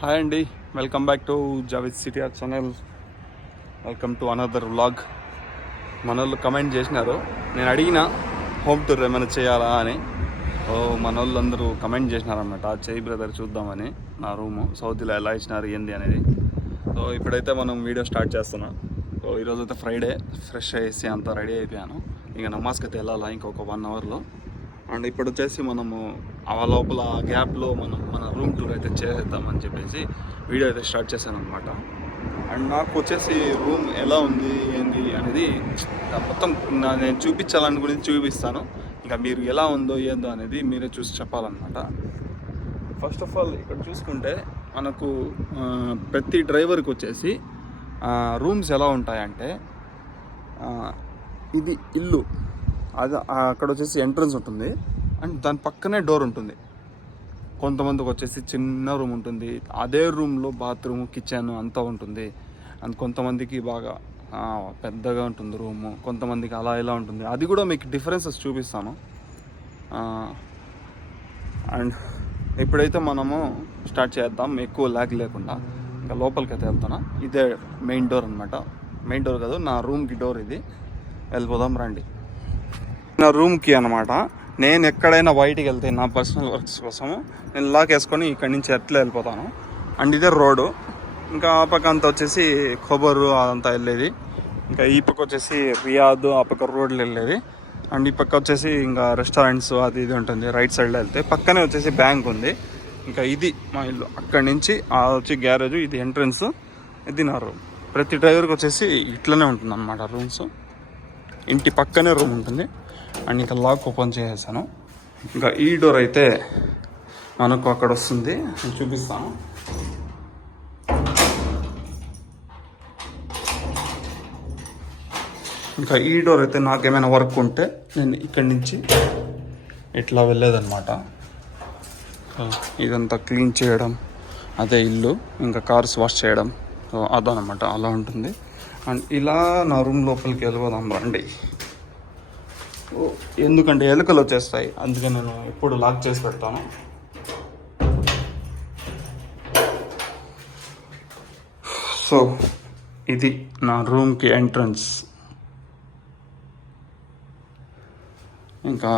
Hi అండి, welcome back to Javid CTR channel. Welcome to another vlog. మన వాళ్ళు comment చేసినారు, నేను అడిగిన హోమ్ టూర్ ఏమైనా చేయాలా అని. మన వాళ్ళు అందరూ కమెంట్ చేసినారనమాట, చేయి బ్రదర్ చూద్దామని నా రూము సౌత్లో ఎలా ఇచ్చినారు ఏంది అనేది. సో ఇప్పుడైతే మనం వీడియో స్టార్ట్ చేస్తున్నాం. సో ఈరోజు అయితే ఫ్రైడే, ఫ్రెష్ అయ్యేసి అంతా రెడీ అయిపోయాను. ఇక నమాజ్కి అయితే వెళ్ళాలా ఇంకొక 1 అవర్లో. అండ్ ఇప్పుడు వచ్చేసి మనము ఆ లోపల గ్యాప్లో మన రూమ్ టూర్ అయితే చేద్దామని చెప్పేసి వీడియో అయితే స్టార్ట్ చేశాను అనమాట. అండ్ నాకు వచ్చేసి రూమ్ ఎలా ఉంది ఏంది అనేది మొత్తం నేను చూపించాలని గురించి చూపిస్తాను. ఇంకా మీరు ఎలా ఉందో ఏందో అనేది మీరే చూసి చెప్పాలన్నమాట. ఫస్ట్ ఆఫ్ ఆల్ ఇక్కడ చూసుకుంటే మనకు ప్రతి డ్రైవర్కి వచ్చేసి రూమ్స్ ఎలా ఉంటాయంటే, ఇది ఇల్లు, అది అక్కడ వచ్చేసి ఎంట్రన్స్ ఉంటుంది అండ్ దాని పక్కనే డోర్ ఉంటుంది. కొంతమందికి వచ్చేసి చిన్న రూమ్ ఉంటుంది, అదే రూమ్లో బాత్రూమ్, కిచెన్ అంతా ఉంటుంది. అండ్ కొంతమందికి బాగా పెద్దగా ఉంటుంది రూము, కొంతమందికి అలా ఇలా ఉంటుంది. అది కూడా మీకు డిఫరెన్సెస్ చూపిస్తాను. అండ్ ఇప్పుడైతే మనము స్టార్ట్ చేద్దాం ఎక్కువ ల్యాగ్ లేకుండా. ఇంకా లోపలికి అయితే వెళ్తాను. ఇదే మెయిన్ డోర్ అనమాట. మెయిన్ డోర్ కాదు, నా రూమ్కి డోర్ ఇది. వెళ్ళిపోదాం రండి. నా రూమ్కి అనమాట. నేను ఎక్కడైనా బయటికి వెళ్తే నా పర్సనల్ వర్క్స్ కోసము నేను లాక్ వేసుకొని ఇక్కడి నుంచి ఎట్లా వెళ్ళిపోతాను. అండ్ ఇదే రోడ్డు. ఇంకా ఆ పక్క అంతా వచ్చేసి ఖబరు అదంతా వెళ్ళేది. ఇంకా ఈ పక్క వచ్చేసి రియాద్, ఆ పక్క రోడ్లు వెళ్ళేది. అండ్ ఈ పక్క వచ్చేసి ఇంకా రెస్టారెంట్స్ అది ఇది ఉంటుంది. రైట్ సైడ్లో వెళ్తే పక్కనే వచ్చేసి బ్యాంక్ ఉంది. ఇంకా ఇది మా ఇల్లు. అక్కడి నుంచి వచ్చి గ్యారేజ్, ఇది ఎంట్రన్స్, ఇది నా రూమ్. ప్రతి డ్రైవర్కి వచ్చేసి ఇట్లనే ఉంటుంది అన్నమాట రూమ్స్. ఇంటి పక్కనే రూమ్ ఉంటుంది. అండ్ ఇంకా లాక్ ఓపెన్ చేసేసాను. ఇంకా ఈ డోర్ అయితే మనకు అక్కడ వస్తుంది, నేను చూపిస్తాను. ఇంకా ఈ డోర్ అయితే నాకేమైనా వర్క్ ఉంటే నేను ఇక్కడి నుంచి ఇట్లా వెళ్ళేదన్నమాట. ఇదంతా క్లీన్ చేయడం, అదే ఇల్లు. ఇంకా కార్స్ వాష్ చేయడం, సో అదనమాట, అలా ఉంటుంది. అండ్ ఇలా నా రూమ్ లోపలికి వెళ్ళిపోదాం రండి. ఎందుకంటే ఎలుకలు వచ్చేస్తాయి, అందుకే నేను ఎప్పుడు లాక్ చేసి పెడతాను. సో ఇది నా రూమ్కి ఎంట్రన్స్. ఇంకా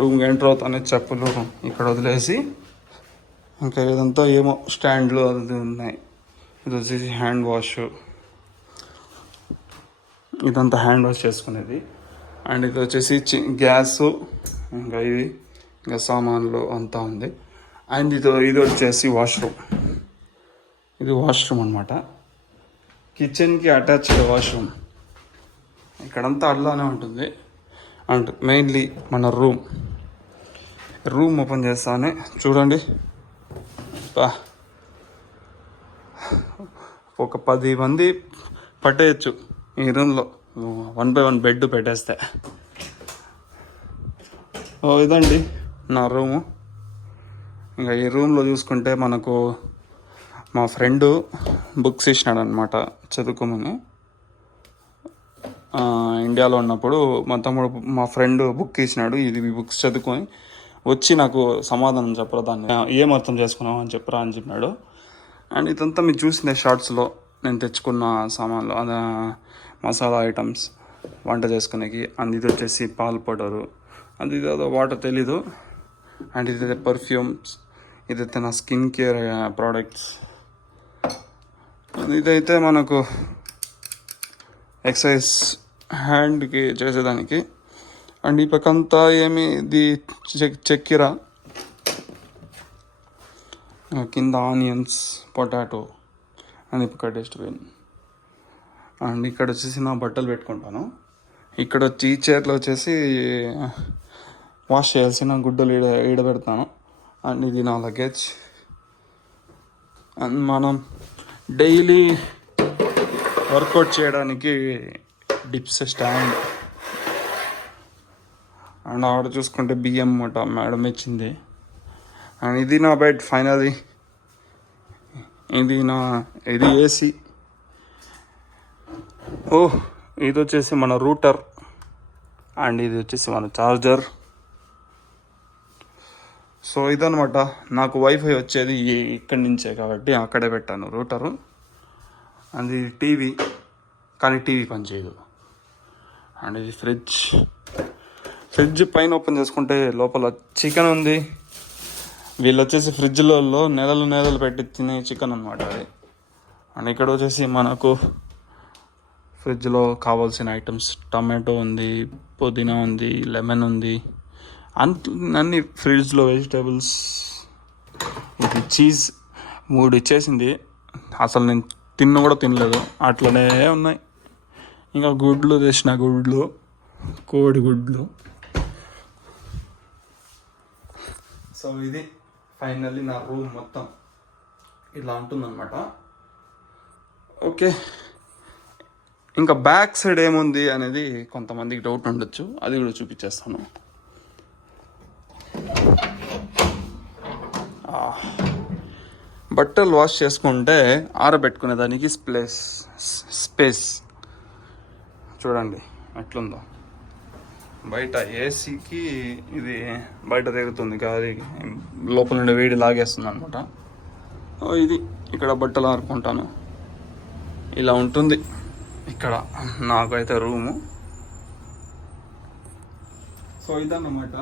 రూమ్కి ఎంటర్ అవుతానే చెప్పులు ఇక్కడ వదిలేసి, ఇంకా ఇదంతా ఏమో స్టాండ్లు అది ఉన్నాయి. ఇది వచ్చేసి హ్యాండ్ వాష్, ఇదంతా హ్యాండ్ వాష్ చేసుకునేది. అండ్ ఇది వచ్చేసి గ్యాసు, ఇంకా ఇది ఇంకా సామాన్లు అంతా ఉంది. అండ్ ఇది వచ్చేసి వాష్రూమ్. ఇది వాష్రూమ్ అనమాట, కిచెన్కి అటాచ్డ్ వాష్రూమ్. ఇక్కడంతా అట్లానే ఉంటుంది. అండ్ మెయిన్లీ మన రూమ్ ఓపెన్ చేస్తానే చూడండి, ఒక 10 మంది పట్టేయచ్చు ఈ రూమ్లో, 1 by 1 బెడ్ పెట్టేస్తే. ఇదండి నా రూము. ఇంకా ఈ రూమ్లో చూసుకుంటే మనకు మా ఫ్రెండు బుక్స్ ఇచ్చినాడు అనమాట చదువుకోమని. ఇండియాలో ఉన్నప్పుడు మా ఫ్రెండ్ బుక్ ఇచ్చినాడు, ఇది బుక్స్ చదువుకొని వచ్చి నాకు సమాధానం చెప్పరా, దాన్ని ఏం అర్థం చేసుకున్నావు అని చెప్పరా అని చెప్పినాడు. అండ్ ఇదంతా మీరు చూసిందే షార్ట్స్లో నేను తెచ్చుకున్న సామాన్లు, అది మసాలా ఐటమ్స్ వంట చేసుకునేకి. అండ్ ఇది వచ్చేసి పాల్ పౌడరు, అది ఇదో వాటర్ తెలీదు. అండ్ ఇదైతే పర్ఫ్యూమ్స్, ఇదైతే నా స్కిన్ కేర్ ప్రోడక్ట్స్, ఇదైతే మనకు ఎక్సర్సైజ్ హ్యాండ్కి చేసేదానికి. అండ్ ఈ పక్కంతా ఏమి ఇది చక్కెర, కింద ఆనియన్స్, పొటాటో, అండ్ ఈ పక్క డస్ట్బిన్. అండ్ ఇక్కడ వచ్చేసి నా బట్టలు పెట్టుకుంటాను. ఇక్కడ వచ్చి ఈ చైర్లో వచ్చేసి వాష్ చేయాల్సిన గుడ్డలు ఈడబెడతాను. అండ్ ఇది నా లగేజ్. అండ్ మనం డైలీ వర్కౌట్ చేయడానికి డిప్స్ స్టాండ్. అండ్ ఆడ చూసుకుంటే బియ్యం మూట మేడం ఇచ్చింది. అండ్ ఇది నా బెడ్ ఫైనలీ. ఇది ఏసీ. ఇది వచ్చేసి మన రూటర్. అండ్ ఇది వచ్చేసి మన చార్జర్. సో ఇదనమాట, నాకు వైఫై వచ్చేది ఇక్కడి నుంచే కాబట్టి అక్కడే పెట్టాను రూటరు. అది టీవీ, కానీ టీవీ పనిచేయదు. అండ్ ఇది ఫ్రిడ్జ్ పైన ఓపెన్ చేసుకుంటే లోపల చికెన్ ఉంది. వీళ్ళు వచ్చేసి ఫ్రిడ్జ్లలో నెలలు పెట్టి తినే చికెన్ అనమాట అది. అండ్ ఇక్కడ వచ్చేసి మనకు ఫ్రిడ్జ్లో కావాల్సిన ఐటమ్స్, టమాటో ఉంది, పుదీనా ఉంది, లెమన్ ఉంది, అన్ని ఫ్రిడ్జ్లో వెజిటేబుల్స్. ఇది చీజ్ 3 ఇచ్చేసింది, అసలు నేను కూడా తినలేదు, అట్లనే ఉన్నాయి. ఇంకా గుడ్లు తెచ్చిన కోడి గుడ్లు. సో ఇది ఫైనల్లీ నా రూమ్ మొత్తం ఇలా ఉంటుందన్నమాట. ఓకే, ఇంకా బ్యాక్ సైడ్ ఏముంది అనేది కొంతమందికి డౌట్ ఉండొచ్చు, అది కూడా చూపించేస్తాను. బట్టలు వాష్ చేసుకుంటే ఆరబెట్టుకునే దానికి స్పేస్ చూడండి ఎట్లుందో. బయట ఏసీకి ఇది బయట తిరుగుతుంది, గాలి లోపల నుండి వేడి లాగేస్తుంది అనమాట. ఇది ఇక్కడ బట్టలు ఆరుకుంటాను, ఇలా ఉంటుంది ఇక్కడ నాకైతే రూము. సో ఇదన్నమాట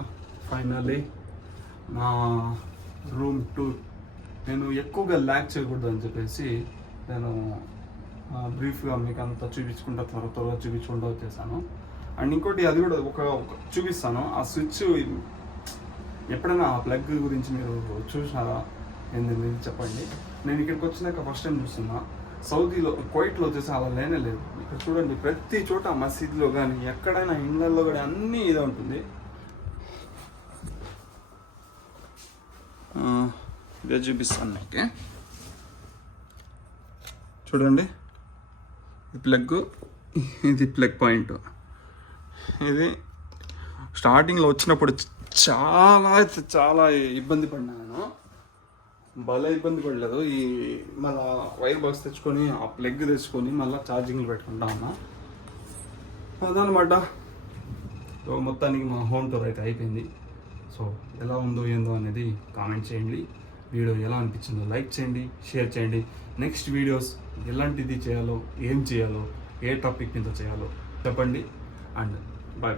ఫైనల్లీ నా రూమ్ టూర్. నేను ఎక్కువగా ల్యాక్ చేయకూడదు అని చెప్పేసి నేను బ్రీఫ్గా మీకు అంతా చూపించుకుంటా త్వరగా చూపించుకుంటూ వచ్చేసాను. అండ్ ఇంకోటి అది కూడా ఒక చూపిస్తాను. ఆ స్విచ్ ఎప్పుడైనా ఆ ప్లగ్ గురించి మీరు చూసినారా ఏంది చెప్పండి. నేను ఇక్కడికి వచ్చినాక ఫస్ట్ టైం చూస్తున్నా. సౌదీలో, కువైట్లో వచ్చేసి అలా లేదు. ఇక్కడ చూడండి, ప్రతి చోట మసీద్లో కానీ ఎక్కడైనా ఇళ్ళల్లో కానీ అన్నీ ఇదే ఉంటుంది. ఇదే చూపిస్తాను మీకు. చూడండి, ఇది ప్లగ్ పాయింట్. ఇది స్టార్టింగ్లో వచ్చినప్పుడు చాలా ఇబ్బంది పడినాను. భలే ఇబ్బంది పడలేదు. మళ్ళీ వైర్ బాక్స్ తెచ్చుకొని ఆ ప్లగ్ తెచ్చుకొని మళ్ళీ ఛార్జింగ్లు పెట్టుకుంటా ఉన్నా. అదనమాట. సో మొత్తానికి మా హోమ్ టూర్ అయితే అయిపోయింది. సో ఎలా ఉందో ఏందో అనేది కామెంట్ చేయండి. వీడియో ఎలా అనిపించిందో లైక్ చేయండి, షేర్ చేయండి. నెక్స్ట్ వీడియోస్ ఎలాంటిది చేయాలో, ఏం చేయాలో, ఏ టాపిక్ మీద చేయాలో చెప్పండి. And bye.